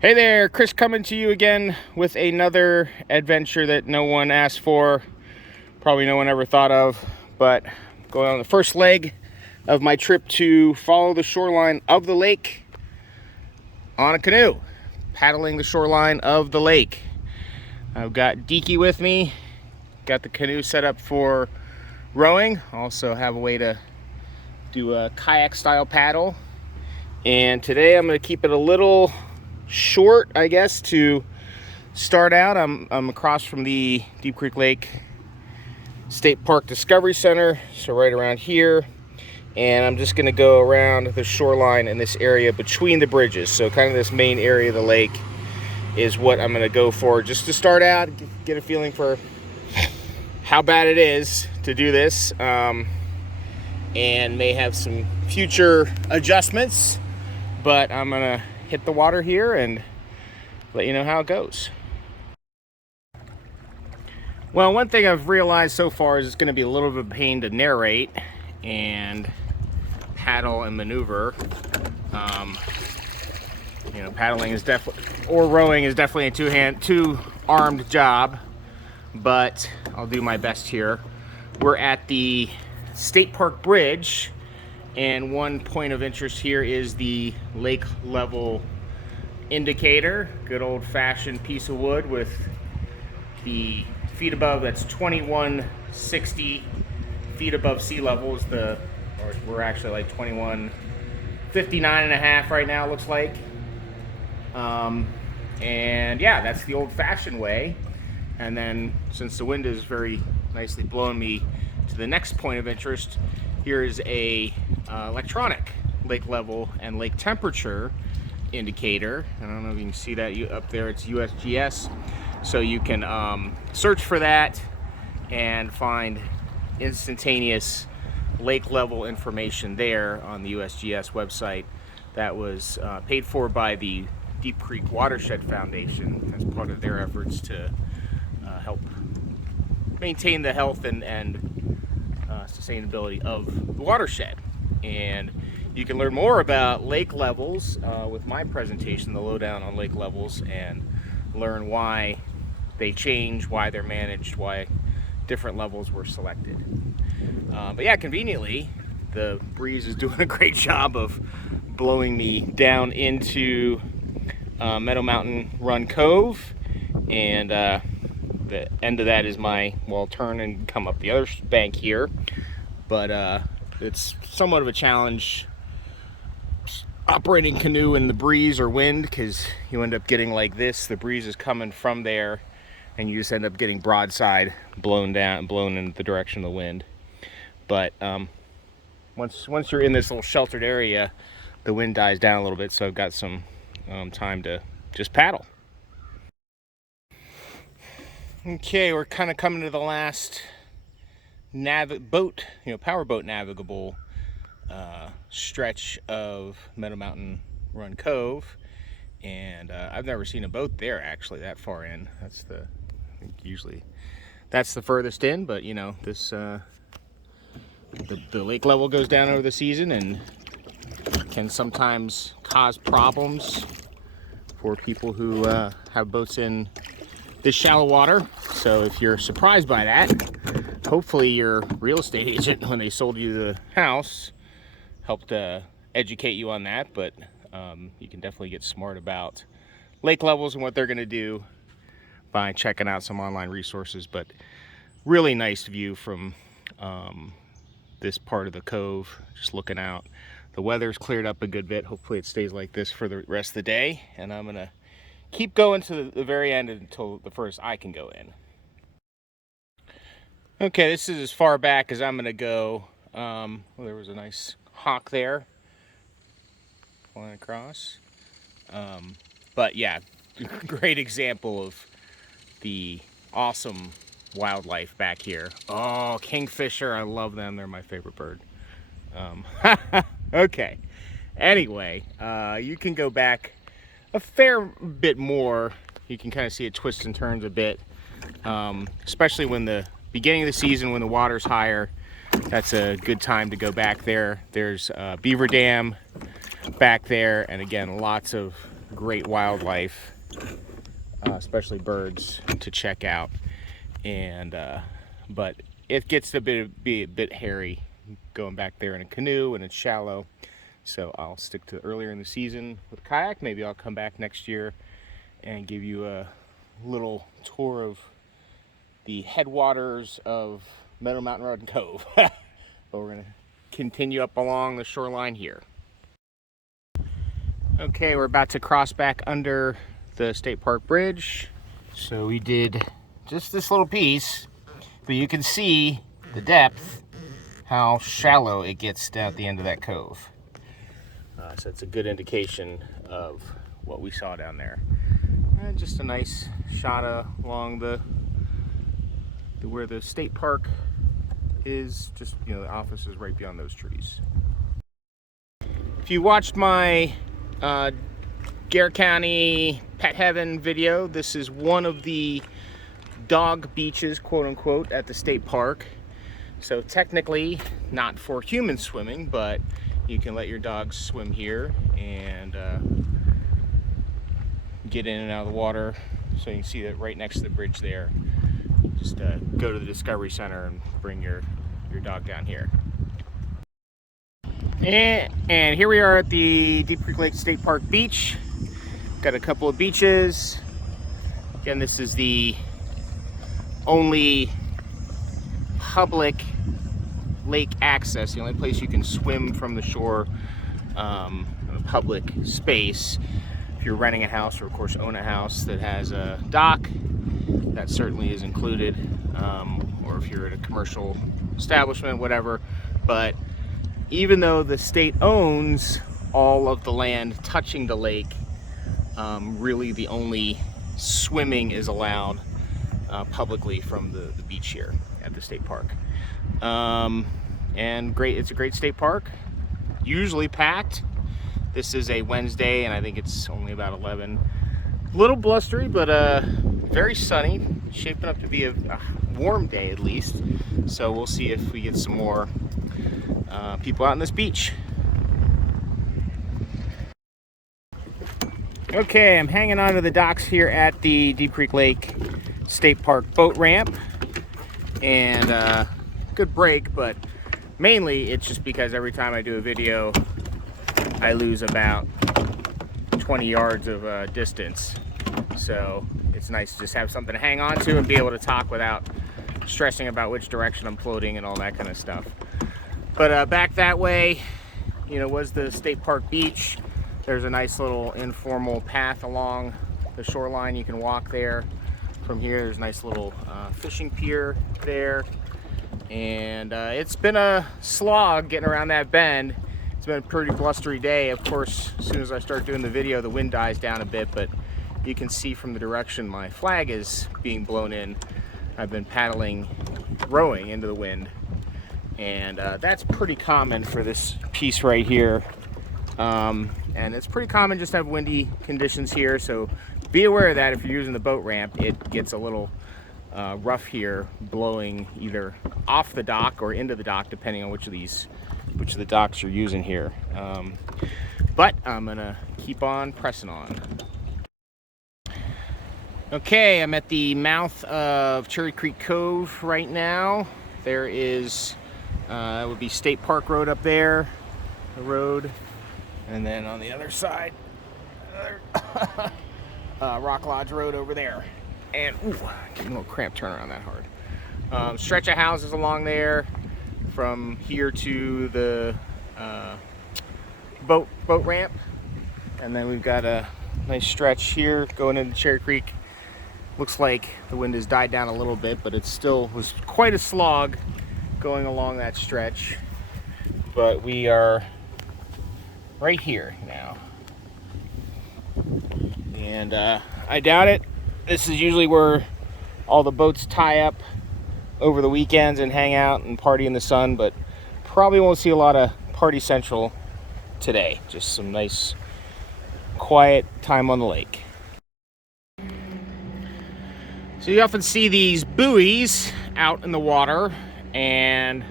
Hey there, Chris coming to you again with another adventure that no one asked for, probably no one ever thought of, but going on the first leg of my trip to follow the shoreline of the lake on a canoe, paddling the shoreline of the lake. I've got Deaky with me, got the canoe set up for rowing, also have a way to do a kayak style paddle, and today I'm going to keep it a little short, I guess, to start out. I'm across from the Deep Creek Lake State Park Discovery Center, so right around here, and I'm just going to go around the shoreline in this area between the bridges. So kind of this main area of the lake is what I'm going to go for just to start out, get a feeling for how bad it is to do this, and may have some future adjustments, but I'm going to hit the water here and let you know how it goes. Well, one thing I've realized so far is it's going to be a little bit of a pain to narrate and paddle and maneuver. Paddling is definitely, or rowing is definitely a two-armed job, but I'll do my best here. We're at the State Park Bridge, and one point of interest here is the lake level indicator. Good old-fashioned piece of wood with the feet above, that's 2160 feet above sea level is we're actually like 2159 and a half right now, looks like. And yeah, that's the old-fashioned way. And then since the wind is very nicely blowing me to the next point of interest, here is a electronic lake level and lake temperature indicator. I don't know if you can see that up there. It's USGS, so you can search for that and find instantaneous lake level information there on the USGS website. That was paid for by the Deep Creek Watershed Foundation as part of their efforts to help maintain the health and sustainability of the watershed. And you can learn more about lake levels with my presentation, the lowdown on lake levels, and learn why they change, why they're managed, why different levels were selected. But yeah, conveniently, the breeze is doing a great job of blowing me down into Meadow Mountain Run Cove, and the end of that is I'll turn and come up the other bank here, but it's somewhat of a challenge operating canoe in the breeze or wind, because you end up getting like this. The breeze is coming from there and you just end up getting broadside blown in the direction of the wind. But once you're in this little sheltered area, the wind dies down a little bit, so I've got some time to just paddle. Okay, we're kind of coming to the last powerboat navigable stretch of Meadow Mountain Run Cove, and I've never seen a boat there actually that far in. Usually that's the furthest in, but this the lake level goes down over the season and can sometimes cause problems for people who have boats in this shallow water. So if you're surprised by that, hopefully your real estate agent, when they sold you the house, helped educate you on that. But you can definitely get smart about lake levels and what they're going to do by checking out some online resources. But really nice view from this part of the cove, just looking out. The weather's cleared up a good bit. Hopefully it stays like this for the rest of the day, and I'm gonna keep going to the very end until the furthest I can go in. Okay, this is as far back as I'm gonna go. There was a nice hawk there flying across. But yeah, great example of the awesome wildlife back here. Oh, kingfisher, I love them. They're my favorite bird. Okay, anyway, you can go back a fair bit more. You can kind of see it twists and turns a bit, especially when the beginning of the season, when the water's higher. That's a good time to go back there. There's Beaver Dam back there, and again, lots of great wildlife, especially birds, to check out. And but it gets to be a bit hairy going back there in a canoe, and it's shallow. So I'll stick to earlier in the season with a kayak. Maybe I'll come back next year and give you a little tour of the headwaters of Meadow, Mountain Road, and Cove. But we're gonna continue up along the shoreline here. Okay, we're about to cross back under the State Park Bridge. So we did just this little piece, but you can see the depth, how shallow it gets down at the end of that cove. So it's a good indication of what we saw down there. And just a nice shot along the where the state park is. Just, you know, the office is right beyond those trees. If you watched my Garrett County Pet Heaven video, this is one of the dog beaches, quote unquote, at the state park. So technically not for human swimming, but you can let your dogs swim here and get in and out of the water. So you can see that right next to the bridge there. Just go to the Discovery Center and bring your dog down here. And here we are at the Deep Creek Lake State Park Beach. Got a couple of beaches. Again, this is the only public lake access, the only place you can swim from the shore, a public space. If you're renting a house, or of course own a house that has a dock, that certainly is included, or if you're at a commercial establishment, whatever. But even though the state owns all of the land touching the lake, really the only swimming is allowed publicly from the beach here at the state park. And it's a great state park, usually packed. This is a Wednesday, and I think it's only about 11. A little blustery, but very sunny, shaping up to be a warm day at least. So we'll see if we get some more people out on this beach. Okay, I'm hanging onto the docks here at the Deep Creek Lake State Park boat ramp, and good break, but mainly it's just because every time I do a video I lose about 20 yards of distance. So it's nice to just have something to hang on to and be able to talk without stressing about which direction I'm floating and all that kind of stuff. But back that way, you know, was the state park beach. There's a nice little informal path along the shoreline. You can walk there from here. There's a nice little fishing pier there. And it's been a slog getting around that bend. It's been a pretty blustery day. Of course, as soon as I start doing the video, the wind dies down a bit, but you can see from the direction my flag is being blown in. I've been rowing into the wind. And that's pretty common for this piece right here. And it's pretty common just to have windy conditions here, so be aware of that. If you're using the boat ramp, it gets a little rough here, blowing either off the dock or into the dock, depending on which of the docks you're using here. But I'm gonna keep on pressing on. Okay, I'm at the mouth of Cherry Creek Cove right now. There is it would be State Park Road up there, the road, and then on the other side, Rock Lodge Road over there. And ooh, getting a little cramp turning around that hard. Stretch of houses along there from here to the boat ramp, and then we've got a nice stretch here going into Cherry Creek. Looks like the wind has died down a little bit, but it still was quite a slog going along that stretch. But we are right here now, and I doubt it. This is usually where all the boats tie up over the weekends and hang out and party in the sun, but probably won't see a lot of Party Central today. Just some nice quiet time on the lake. So you often see these buoys out in the water, and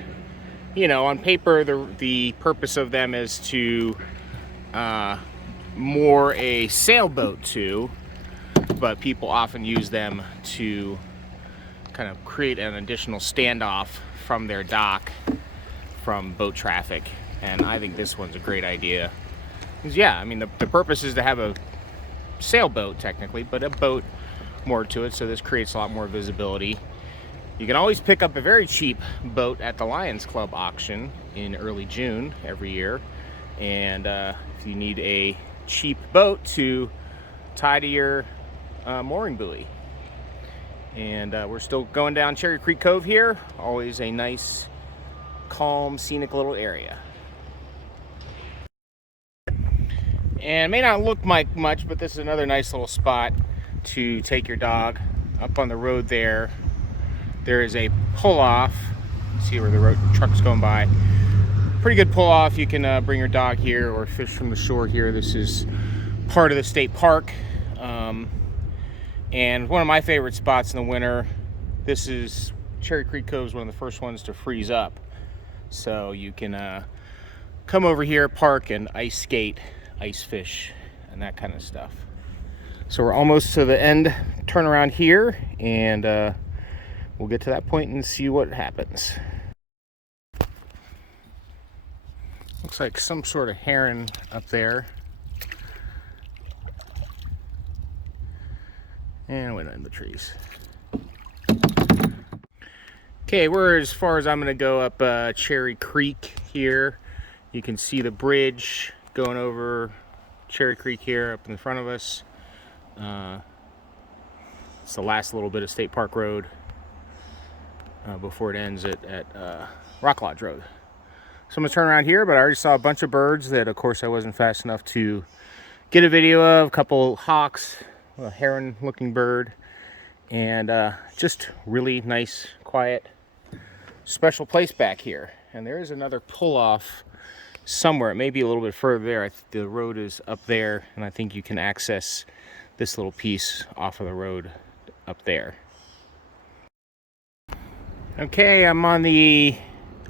you know, on paper the purpose of them is to more a sailboat too, but people often use them to kind of create an additional standoff from their dock from boat traffic. And I think this one's a great idea. Because yeah, I mean, the purpose is to have a sailboat technically, but a boat more to it, so this creates a lot more visibility. You can always pick up a very cheap boat at the Lions Club auction in early June every year. And if you need a cheap boat to tie to your mooring buoy. And we're still going down Cherry Creek Cove here. Always a nice, calm, scenic little area. And it may not look like much, but this is another nice little spot to take your dog. Up on the road there, there is a pull-off. See where the road truck's going by. Pretty good pull-off. You can bring your dog here or fish from the shore here. This is part of the state park. And one of my favorite spots in the winter. This is Cherry Creek Cove is one of the first ones to freeze up. So you can come over here, park, and ice skate, ice fish, and that kind of stuff. So we're almost to the end turn around here, and we'll get to that point and see what happens. Looks like some sort of heron up there. And went in the trees. Okay, we're as far as I'm gonna go up Cherry Creek here. You can see the bridge going over Cherry Creek here up in the front of us. It's the last little bit of State Park Road before it ends at Rock Lodge Road. So I'm gonna turn around here, but I already saw a bunch of birds that of course I wasn't fast enough to get a video of. A couple hawks, a heron looking bird, and just really nice, quiet, special place back here. And there is another pull-off somewhere. It may be a little bit further there. The road is up there, and I think you can access this little piece off of the road up there. Okay, I'm on the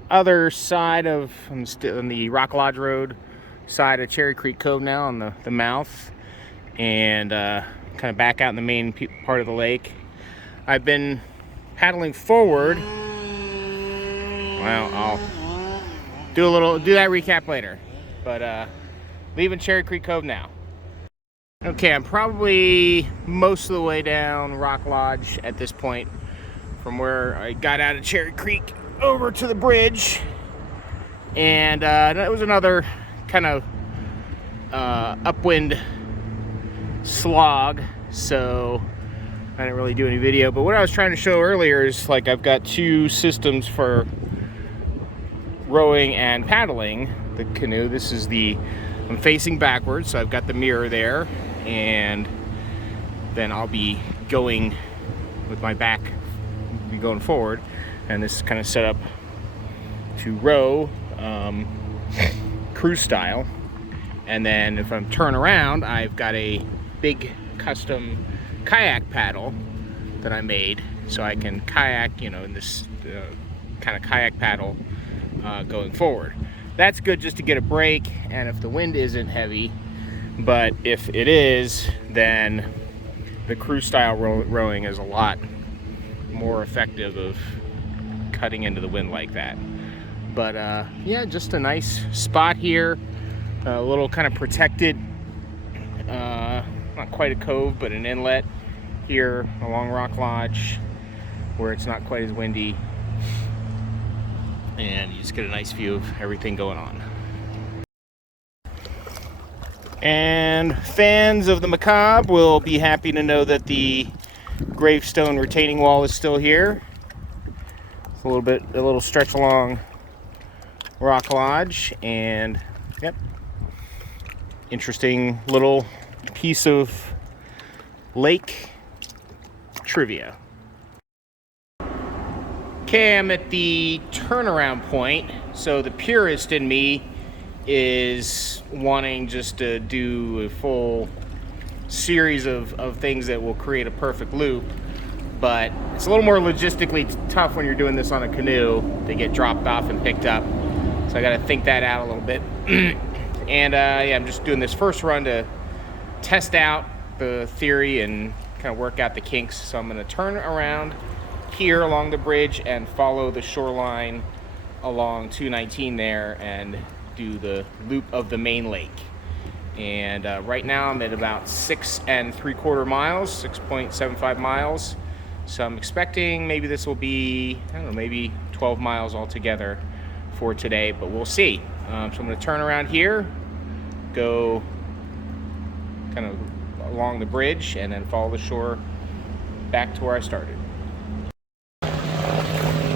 other side of, I'm still on the Rock Lodge Road side of Cherry Creek Cove now, on the mouth, and kind of back out in the main part of the lake. I've been paddling forward. Well, I'll do that recap later, but leaving Cherry Creek Cove now. Okay, I'm probably most of the way down Rock Lodge at this point, from where I got out of Cherry Creek over to the bridge, and that was another kind of upwind slog, so I didn't really do any video. But what I was trying to show earlier is, like, I've got two systems for rowing and paddling the canoe. This is I'm facing backwards, so I've got the mirror there, and then I'll be going with my back, be going forward, and this is kind of set up to row cruise style. And then if I'm turn around, I've got a big custom kayak paddle that I made, so I can kayak, in this kind of kayak paddle going forward. That's good just to get a break, and if the wind isn't heavy. But if it is, then the cruise style rowing is a lot more effective of cutting into the wind like that. But yeah, just a nice spot here, a little kind of protected, not quite a cove, but an inlet here along Rock Lodge, where it's not quite as windy, and you just get a nice view of everything going on. And fans of the macabre will be happy to know that the gravestone retaining wall is still here. It's a little stretch along Rock Lodge, and yep, interesting little piece of lake trivia. Okay, I'm at the turnaround point, so the purist in me is wanting just to do a full series of things that will create a perfect loop, but it's a little more logistically tough when you're doing this on a canoe to get dropped off and picked up, so I got to think that out a little bit. And yeah, I'm just doing this first run to test out the theory and kind of work out the kinks. So I'm going to turn around here along the bridge and follow the shoreline along 219 there and do the loop of the main lake. And right now I'm at about 6 3/4 miles, 6.75 miles. So I'm expecting maybe this will be, I don't know, maybe 12 miles altogether for today, but we'll see. So I'm going to turn around here, go kind of along the bridge, and then follow the shore back to where I started.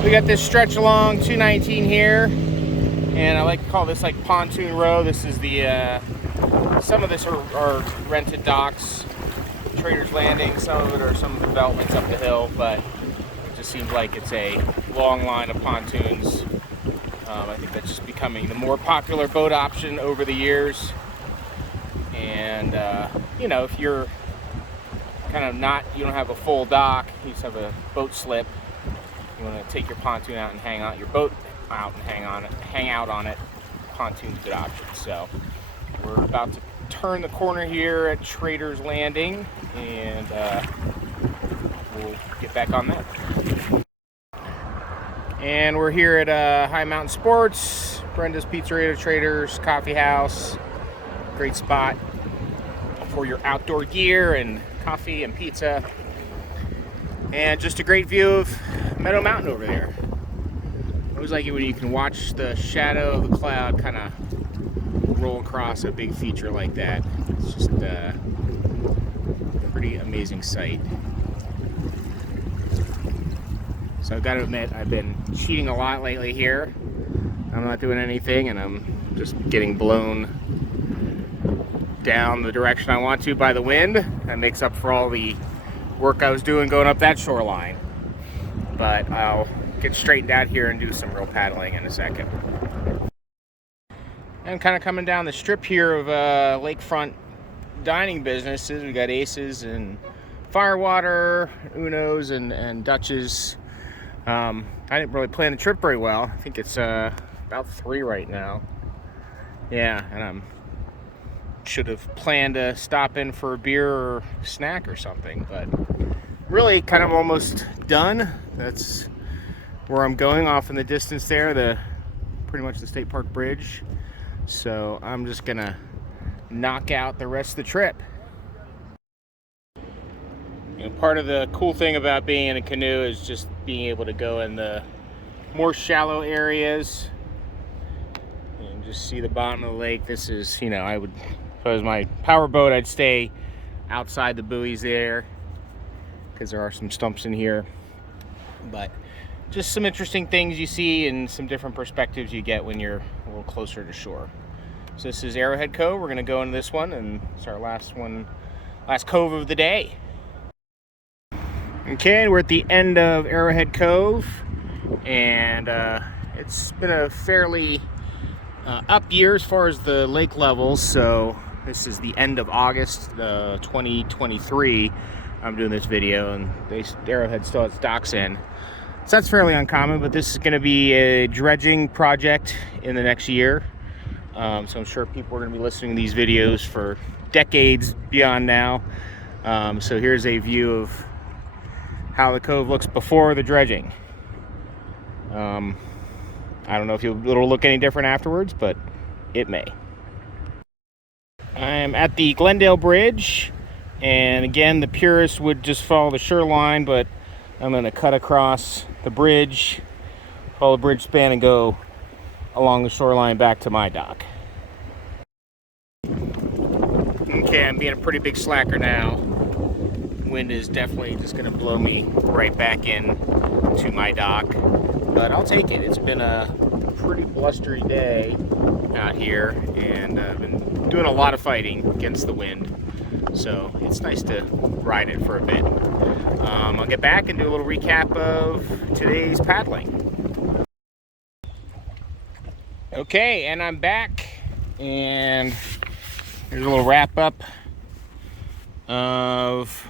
We got this stretch along 219 here, and I like to call this like pontoon row. This is the some of this are rented docks, Trader's Landing. Some of it are some developments up the hill, but it just seems like it's a long line of pontoons. I think that's just becoming the more popular boat option over the years. And you know, if you're kind of you don't have a full dock, you just have a boat slip, you want to take your pontoon out and hang out your boat out and hang out on it, pontoon's a good option. So we're about to turn the corner here at Trader's Landing, and we'll get back on that. And we're here at High Mountain Sports, Brenda's Pizzeria, Trader's Coffee House. Great spot for your outdoor gear and coffee and pizza. And just a great view of Meadow Mountain over there. I always like it when you can watch the shadow of the cloud kind of roll across a big feature like that. It's just a pretty amazing sight. So I've got to admit, I've been cheating a lot lately here. I'm not doing anything, and I'm just getting blown down the direction I want to by the wind. That makes up for all the work I was doing going up that shoreline. But I'll get straightened out here and do some real paddling in a second. I'm kind of coming down the strip here of lakefront dining businesses. We got Aces and Firewater, Uno's and Dutch's. I didn't really plan the trip very well. I think it's about 3 right now. Yeah, and I should have planned to stop in for a beer or snack or something, but really kind of almost done. That's where I'm going, off in the distance there, pretty much the State Park Bridge. So I'm just gonna knock out the rest of the trip. You know, part of the cool thing about being in a canoe is just being able to go in the more shallow areas and just see the bottom of the lake. This is, you know, if it was my power boat, I'd stay outside the buoys there because there are some stumps in here. But just some interesting things you see and some different perspectives you get when you're a little closer to shore. So this is Arrowhead Cove. We're going to go into this one, and it's our last cove of the day. Okay, we're at the end of Arrowhead Cove, and it's been a fairly up year as far as the lake levels. So this is the end of August 2023. I'm doing this video, and Arrowhead still has docks in. So that's fairly uncommon, but this is going to be a dredging project in the next year. So I'm sure people are going to be listening to these videos for decades beyond now. So here's a view of how the cove looks before the dredging. I don't know if it'll look any different afterwards, but it may. I'm at the Glendale Bridge, and again, the purists would just follow the shoreline, but I'm going to cut across the bridge, follow the bridge span, and go along the shoreline back to my dock. Okay, I'm being a pretty big slacker now. Wind is definitely just going to blow me right back in to my dock, but I'll take it. It's been a pretty blustery day out here, and I've been doing a lot of fighting against the wind, so it's nice to ride it for a bit. I'll get back and do a little recap of today's paddling. Okay, and I'm back, and here's a little wrap up of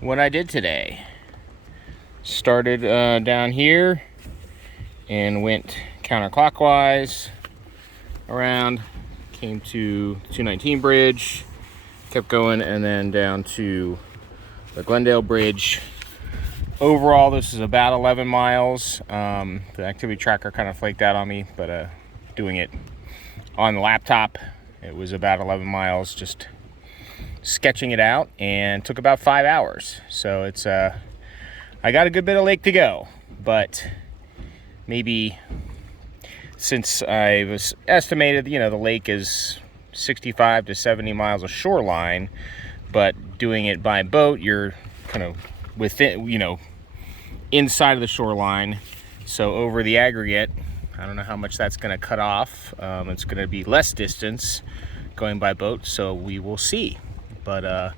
what I did today. Started down here and went counterclockwise around, came to 219 Bridge, kept going, and then down to the Glendale Bridge. Overall, this is about 11 miles. The activity tracker kind of flaked out on me, but doing it on the laptop, it was about 11 miles, just sketching it out, and took about 5 hours. So it's I got a good bit of lake to go, but maybe, since I was estimated, you know, the lake is 65 to 70 miles of shoreline, but doing it by boat, you're kind of within, you know, inside of the shoreline. So over the aggregate, I don't know how much that's going to cut off. It's going to be less distance going by boat, so we will see. But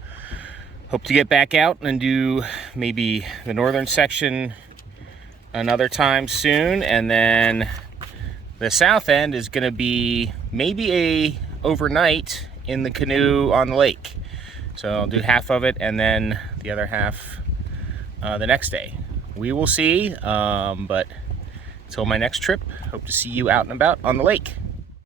hope to get back out and do maybe the northern section another time soon, and then the south end is going to be maybe a overnight in the canoe on the lake. So I'll do half of it, and then the other half the next day. We will see, but until my next trip, hope to see you out and about on the lake.